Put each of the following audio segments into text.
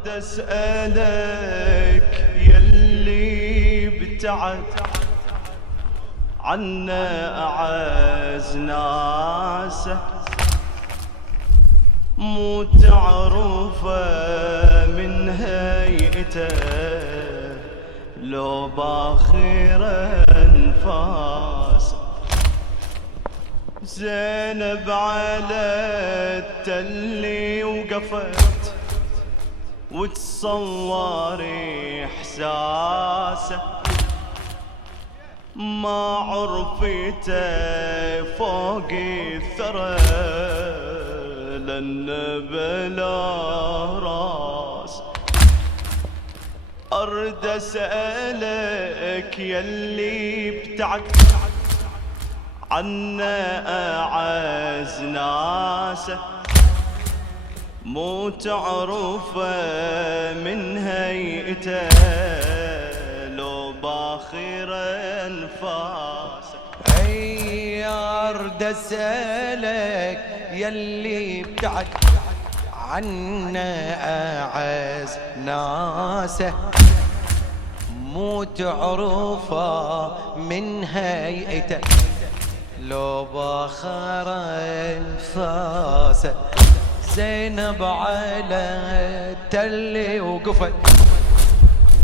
أرد أسألك يلي ابتعد عنا أعز ناسه، مو تعرفه من هيئته لو باخر انفاسه. زينب على التل وقفت وتصور احساسه، ما عرفته فوق الثرى لأن بلا راس. أرد أسألك يلي ابتعد عنا أعز ناسه، مو تعرفه من هيئته لو باخر انفاسه. اي ارد اسالك يلي ابتعد عنا اعز ناسه، مو تعرفه من هيئته لو باخر انفاسه. زينب على التل وقفت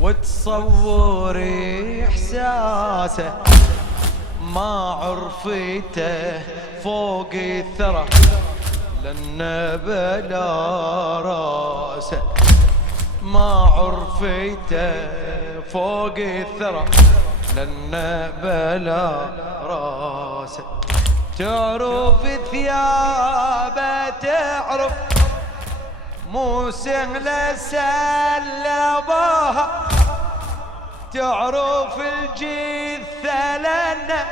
وتصور احساسه، ما عرفته فوق الثرى لأن بلا راسه، ما عرفته فوق الثرى لأن بلا راسه. تعرف ثيابه تعرف مو سهلة سلبوها، تعرف الجثة لنا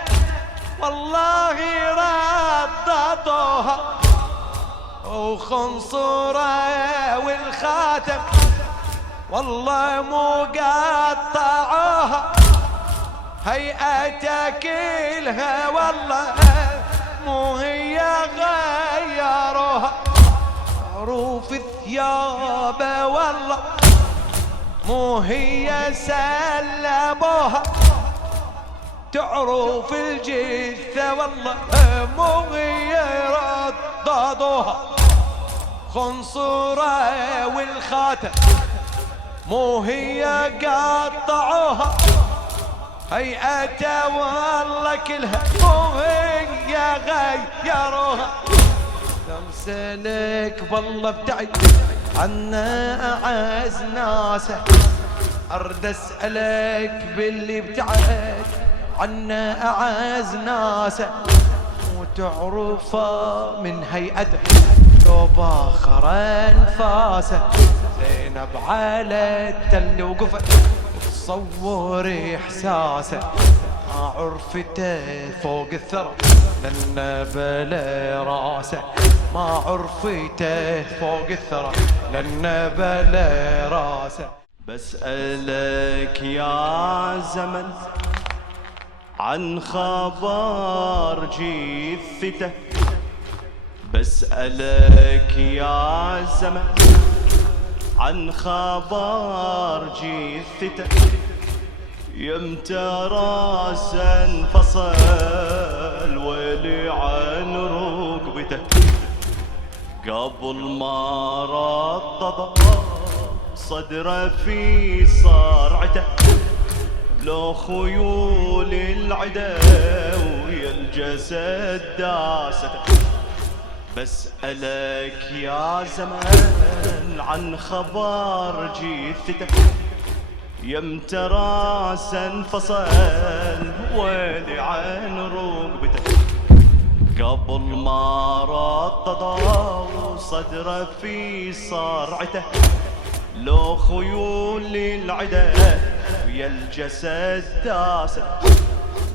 والله رددوها، وخنصره والخاتم والله مو قطعوها، هيئته كلها والله مو هي غيروها. معروف ثيابه والله مو هي سلبوها، تعرف الجثة والله مو هي رددوها، خنصره والخاتم مو هي قطعوها، هيئته والله كلها مو هي غيروها. امسلك والله ابتعد عنا اعز ناسه، ارد اسالك باللي ابتعد عنا اعز ناسه، وتعرفه من هيئته لو باخر انفاسه. زينب على التل وقفت تصور احساسه، ما عرفته فوق الثرى لأن بلا راسه، ما عرفته فوق الثرى لأن بلا راسه. بسألك يا زمن عن خبر جثته، بسألك يا زمن عن خبر جثته، يمتى راسه انفصل ويلي عن ركبته، قبل ما رضض صدره في صرعته، لو خيول العدا ويا الجسد داسته. بسألك يا زمان عن خبر جثته، يمتى راسه انفصل ويلي عن ركبته، قبل ما رضض صدره في صرعته، لو خيول العدا ويا الجسد داسه،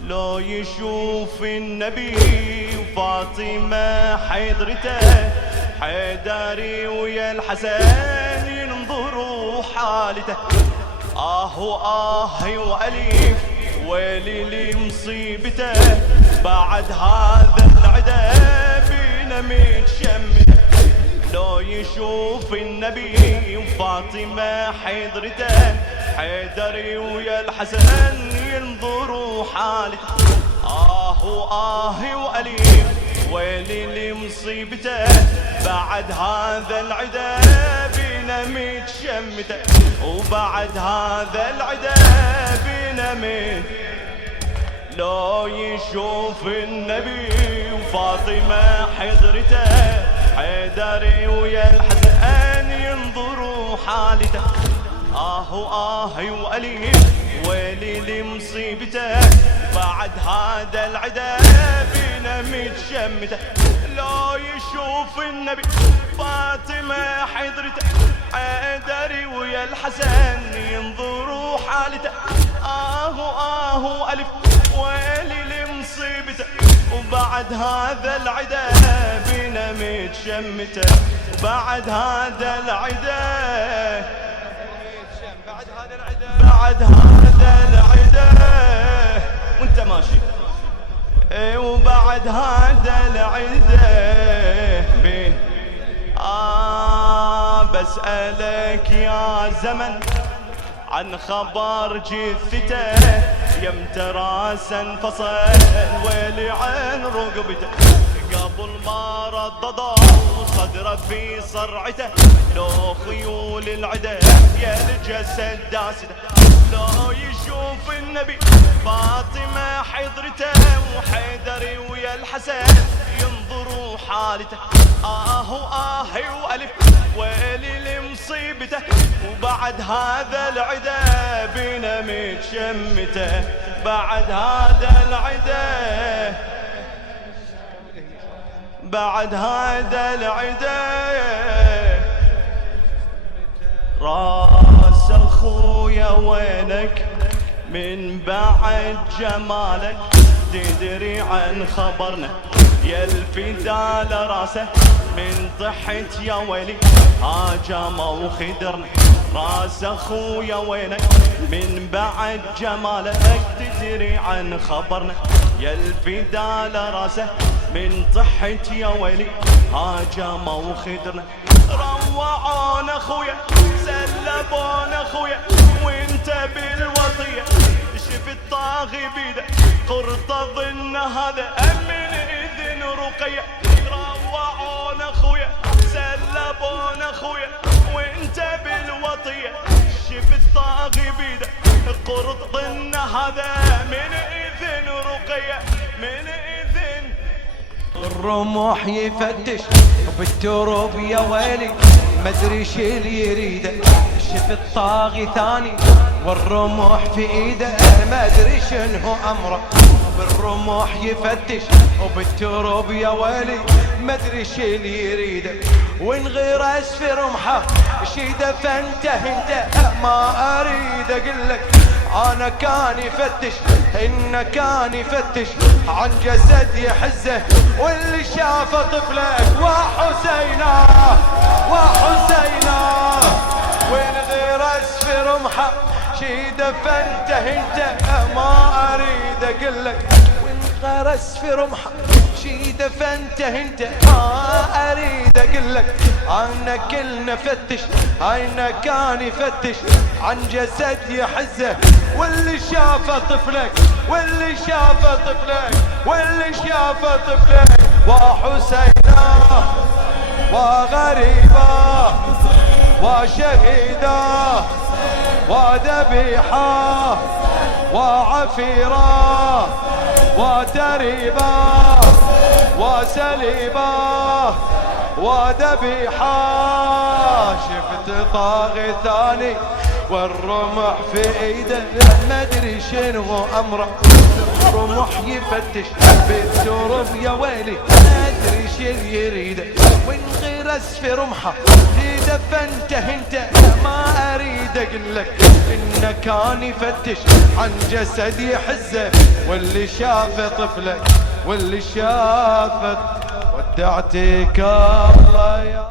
لو يشوف النبي وفاطمة حيدرته، حيداري ويا الحسن ينظروا حالته. وآه وأليف ويلي لمصيبته، بعد هذا العدا بينا متشمته، لو يشوف النبي وفاطمة حضرته، حيدري ويا الحسن ينظروا حالته. آه وأليم ويلي لمصيبته، بعد هذا العدا بينا متشمته، وبعد هذا العدا بينا لو يشوف النبي وفاطمة حضرته، حيدري ويا الحسن ينظروا حالته. وأليم ويلي لمصيبته، بعد هذا العدا بينا متشمته. لو يشوف النبي فاطمة حضرته، حيدري ويا الحسن ينظروا حالته. ألف ويلي لمصيبته، وبعد هذا العدا بينا متشمته. بعد هذا العدا، بعد هذا العدا وانت ماشي، وبعد هذا العدا بسألك يا زمن عن خبر جثته، يمتى راسا انفصل ويلي عن رقبته، قبل ما ردده وصدره في صرعته، لو خيول العدا يا الجسد داسته. لو يشوف النبي فاطمة حضرته، وحيدري ويا الحسن ينظروا حالته. وألف ويلي لمصيبته، وبعد هذا العدا بينا متشمته. بعد هذا العدا، بعد هذا العدا راس اخويا وينك من بعد جمالك، تدري عن خبرنا يا الفدال راسه من طحت يا ويلي هاجم وخدرنا. راس اخويا وينك من بعد جمالك، تدري عن خبرنا يا الفدال راسه من طحت يا ويلي هاجم وخدرنا. روعون اخويا سلبون اخويا وانت بالوطيه، شفت طاغي بيده قرط ظن هذا من اذن رقيه. روعون اخويا سلبون اخويا وانت بالوطيه، شفت طاغي بيده قرط ظن هذا من اذن رقيه، من اذن. الرمح يفتش بالتراب يا ويلي، مدري شي اللي يريده، شفت طاغي ثاني والرمح في ايده، مدري شنو امره. بالرمح يفتش وبالتراب يا ويلي، مدري شي اللي يريده، وانغرس في رمحه شيده فانته ما اريد اقلك. انا كان يفتش انه كان يفتش عن جسد يحزه، واللي شافه طفلك وحسينه وحسينه، وانغرس في رمحه شيده فانته ما اريد اقلك. وانغرس في رمحه شيده فانته ما اريد اقلك. انا كلنا فتش، انا كان يفتش عن جسد يحزه، واللي شافه طفلك، واللي شافه طفلك، واللي شافه طفلك. وحسينه وغريبه وشهيده وذبيحه وعفيره وتريبه وسليبه وذبيحه. شفت طاغي ثاني والرمح في ايده، مدري شنو امره. الرمح يفتش بالتراب يا ويلي، مدري شنو يريده، وانغرس في رمحه ايده فانته ما اريد اقلك. انه كان يفتش عن جسد يحزه، واللي شافه طفلك، واللي شافه ودعتك الله يا